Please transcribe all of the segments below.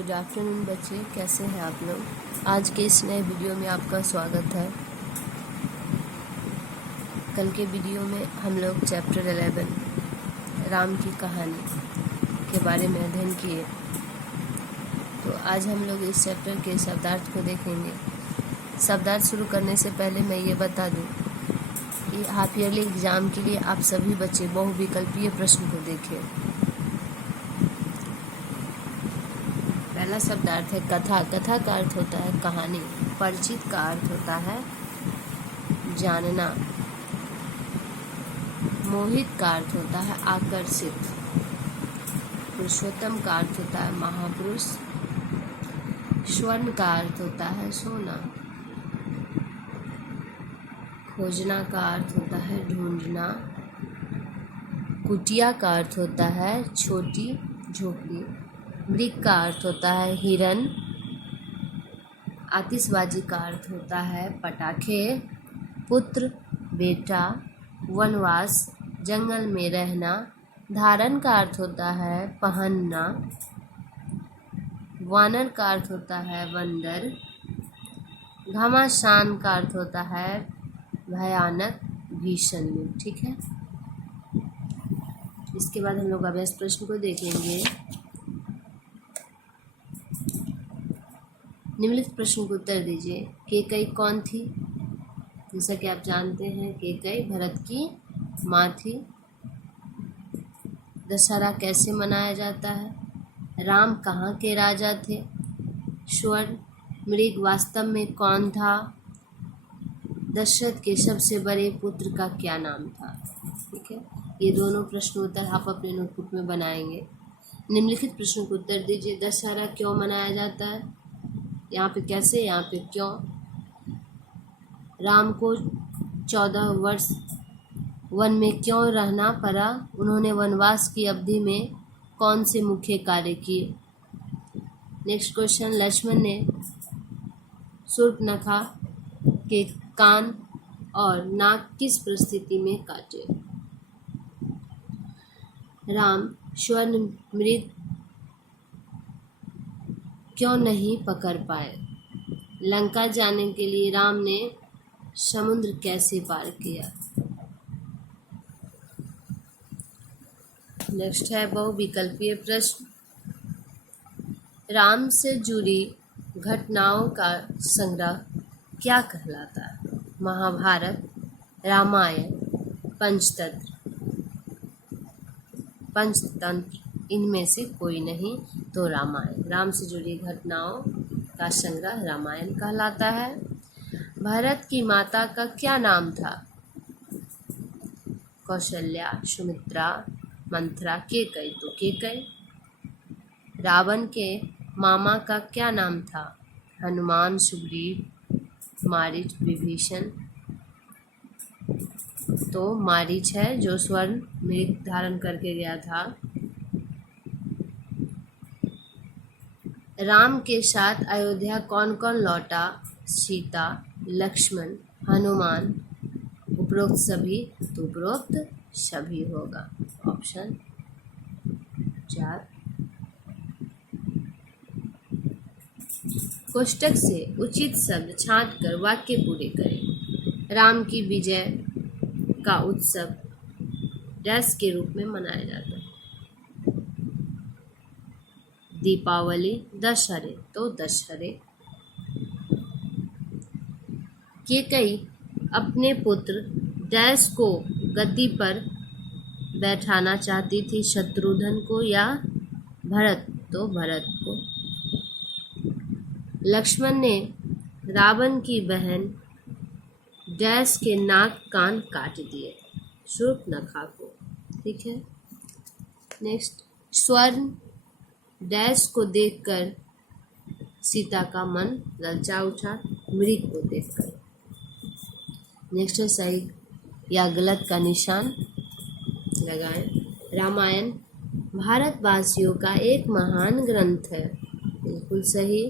Good afternoon बच्चे, कैसे हैं आप लोग। आज के इस नए वीडियो में आपका स्वागत है। कल के वीडियो में हम लोग चैप्टर 11 राम की कहानी के बारे में अध्ययन किए। तो आज हम लोग इस चैप्टर के शब्दार्थ को देखेंगे। शब्दार्थ शुरू करने से पहले मैं ये बता दूं कि हाफ ईयरली एग्ज़ाम के लिए आप सभी बच्चे बहुविकल्पीय प्रश्न को देखें। पहला शब्दार्थ है कथा। कथा का अर्थ होता है कहानी। परिचित का अर्थ होता है जानना। मोहित का अर्थ होता है आकर्षित। पुरुषोत्तम का अर्थ होता है महापुरुष। स्वर्ण का अर्थ होता है सोना। खोजना का अर्थ होता है ढूंढना। कुटिया का अर्थ होता है छोटी झोपड़ी। मृग का अर्थ होता है हिरन। आतिशबाजी का अर्थ होता है पटाखे। पुत्र बेटा। वनवास जंगल में रहना। धारण का अर्थ होता है पहनना। वानर का अर्थ होता है बंदर। घमासान का अर्थ होता है भयानक भीषण। ठीक है, इसके बाद हम लोग अभ्यास प्रश्न को देखेंगे। निम्नलिखित प्रश्न को उत्तर दीजिए। कैकेयी कौन थी? जैसा कि आप जानते हैं कैकेयी भरत की माँ थी। दशहरा कैसे मनाया जाता है? राम कहाँ के राजा थे? स्वर्ण मृग वास्तव में कौन था? दशरथ के सबसे बड़े पुत्र का क्या नाम था? ठीक है, ये दोनों प्रश्न उत्तर आप अपने नोटबुक में बनाएंगे। निम्नलिखित प्रश्न को उत्तर दीजिए। दशहरा क्यों मनाया जाता है? यहाँ पे कैसे, यहाँ पे क्यों? राम को 14 वर्ष वन में क्यों रहना पड़ा? उन्होंने वनवास की अवधि में कौन से मुख्य कार्य किए? नेक्स्ट क्वेश्चन, लक्ष्मण ने शूर्पणखा के कान और नाक किस परिस्थिति में काटे? राम स्वर्ण मृग क्यों नहीं पकड़ पाए? लंका जाने के लिए राम ने समुद्र कैसे पार किया? नेक्स्ट है बहुविकल्पीय प्रश्न। राम से जुड़ी घटनाओं का संग्रह क्या कहलाता है? महाभारत, रामायण, पंचतंत्र, इनमें से कोई नहीं तो रामायण। राम से जुड़ी घटनाओं का संग्रह रामायण कहलाता है। भरत की माता का क्या नाम था? कौशल्या, सुमित्रा, मंथरा, कैकेयी तो कैकेयी। रावण के मामा का क्या नाम था? हनुमान, सुग्रीव, मारीच, विभीषण तो मारीच है जो स्वर्ण मृग धारण करके गया था। राम के साथ अयोध्या कौन कौन लौटा? सीता, लक्ष्मण, हनुमान, उपरोक्त सभी तो उपरोक्त सभी होगा ऑप्शन 4। कोष्टक से उचित शब्द छांटकर वाक्य पूरे करें। राम की विजय का उत्सव डैश के रूप में मनाया जाता है? दीपावली, दशहरे तो दशहरे। कैकेयी अपने पुत्र डैश को गद्दी पर बैठाना चाहती थी? शत्रुघ्न को या भरत तो भरत को। लक्ष्मण ने रावण की बहन डैश के नाक कान काट दिए? शूर्पणखा को। ठीक है, नेक्स्ट, स्वर्ण डैश को देखकर सीता का मन ललचा उठा? मृग को देखकर। नेक्स्ट है सही या गलत का निशान लगाएं। रामायण भारतवासियों का एक महान ग्रंथ है, बिल्कुल सही।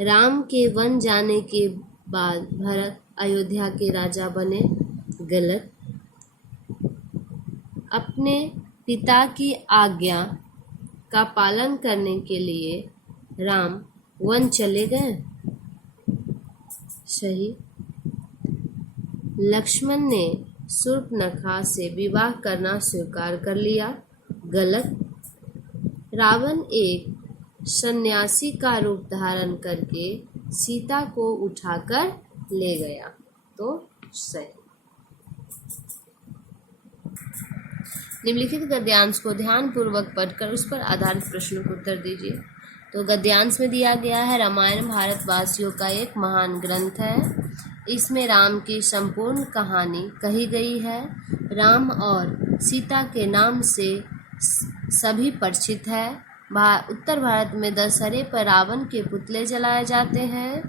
राम के वन जाने के बाद भरत अयोध्या के राजा बने? गलत। अपने पिता की आज्ञा का पालन करने के लिए राम वन चले गए। सही। लक्ष्मण ने शूर्पणखा से विवाह करना स्वीकार कर लिया। गलत। रावण एक सन्यासी का रूप धारण करके सीता को उठाकर ले गया। तो सही। निम्नलिखित गद्यांश को ध्यानपूर्वक पढ़कर उस पर आधारित प्रश्नों को उत्तर दीजिए। तो गद्यांश में दिया गया है, रामायण भारतवासियों का एक महान ग्रंथ है। इसमें राम की संपूर्ण कहानी कही गई है। राम और सीता के नाम से सभी परिचित है। उत्तर भारत में दशहरे पर रावण के पुतले जलाए जाते हैं।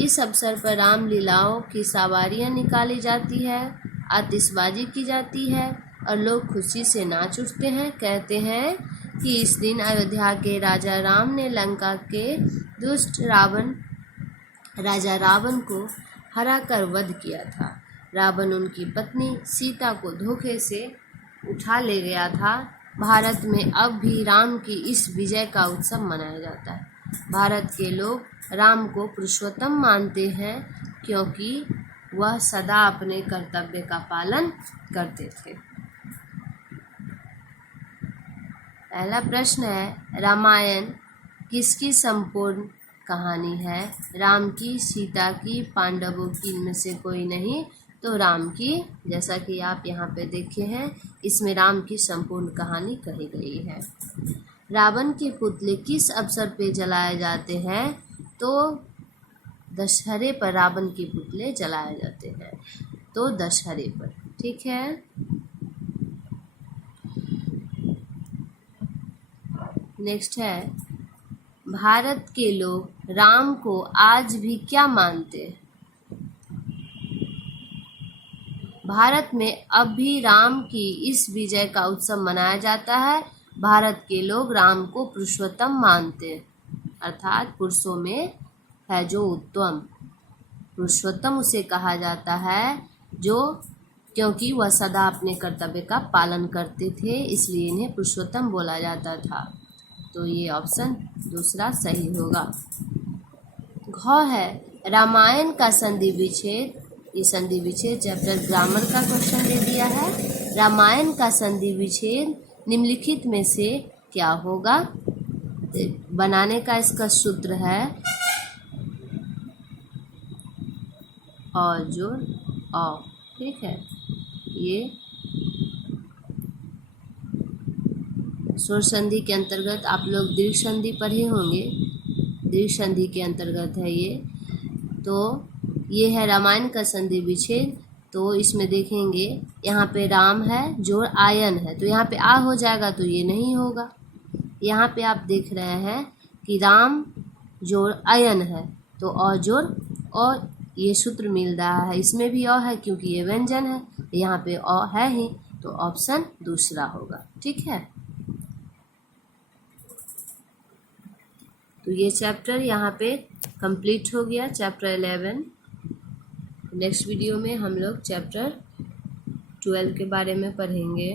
इस अवसर पर रामलीलाओं की सवारियां निकाली जाती है, आतिशबाजी की जाती है और लोग खुशी से नाच उठते हैं। कहते हैं कि इस दिन अयोध्या के राजा राम ने लंका के दुष्ट राजा रावण को हराकर वध किया था। रावण उनकी पत्नी सीता को धोखे से उठा ले गया था। भारत में अब भी राम की इस विजय का उत्सव मनाया जाता है। भारत के लोग राम को पुरुषोत्तम मानते हैं क्योंकि वह सदा अपने कर्तव्य का पालन करते थे। पहला प्रश्न है, रामायण किसकी संपूर्ण कहानी है? राम की, सीता की, पांडवों की, इनमें से कोई नहीं, तो राम की। जैसा कि आप यहाँ पे देखे हैं, इसमें राम की संपूर्ण कहानी कही गई है। रावण के पुतले किस अवसर पे जलाए जाते हैं? तो दशहरे पर रावण के पुतले जलाए जाते हैं। तो दशहरे पर। ठीक है। नेक्स्ट है, भारत के लोग राम को आज भी क्या मानते हैं? भारत में अब भी राम की इस विजय का उत्सव मनाया जाता है। भारत के लोग राम को पुरुषोत्तम मानते हैं, अर्थात पुरुषों में है जो उत्तम। पुरुषोत्तम उसे कहा जाता है जो, क्योंकि वह सदा अपने कर्तव्य का पालन करते थे, इसलिए इन्हें पुरुषोत्तम बोला जाता था। तो ये ऑप्शन दूसरा सही होगा। घ है, रामायण का संधि विच्छेद। ये संधि विच्छेद चैप्टर ग्रामर का क्वेश्चन दे दिया है। रामायण का संधि विच्छेद निम्नलिखित में से क्या होगा? बनाने का इसका सूत्र है और जो औ। ठीक है। ये स्वर संधि के अंतर्गत आप लोग दीर्घ संधि पढ़े होंगे। दीर्घ संधि के अंतर्गत है ये। तो ये है रामायण का संधि विच्छेद। तो इसमें देखेंगे यहाँ पे राम है जोड़ आयन है, तो यहाँ पे आ हो जाएगा, तो ये नहीं होगा। यहाँ पे आप देख रहे हैं कि राम जोड़ आयन है, तो अ जोड़ और ये सूत्र मिल रहा है। इसमें भी अ है क्योंकि ये व्यंजन है, यहाँ पे अ है ही, तो ऑप्शन दूसरा होगा। ठीक है। तो ये चैप्टर यहाँ पे कंप्लीट हो गया, चैप्टर 11। नेक्स्ट वीडियो में हम लोग चैप्टर 12 के बारे में पढ़ेंगे।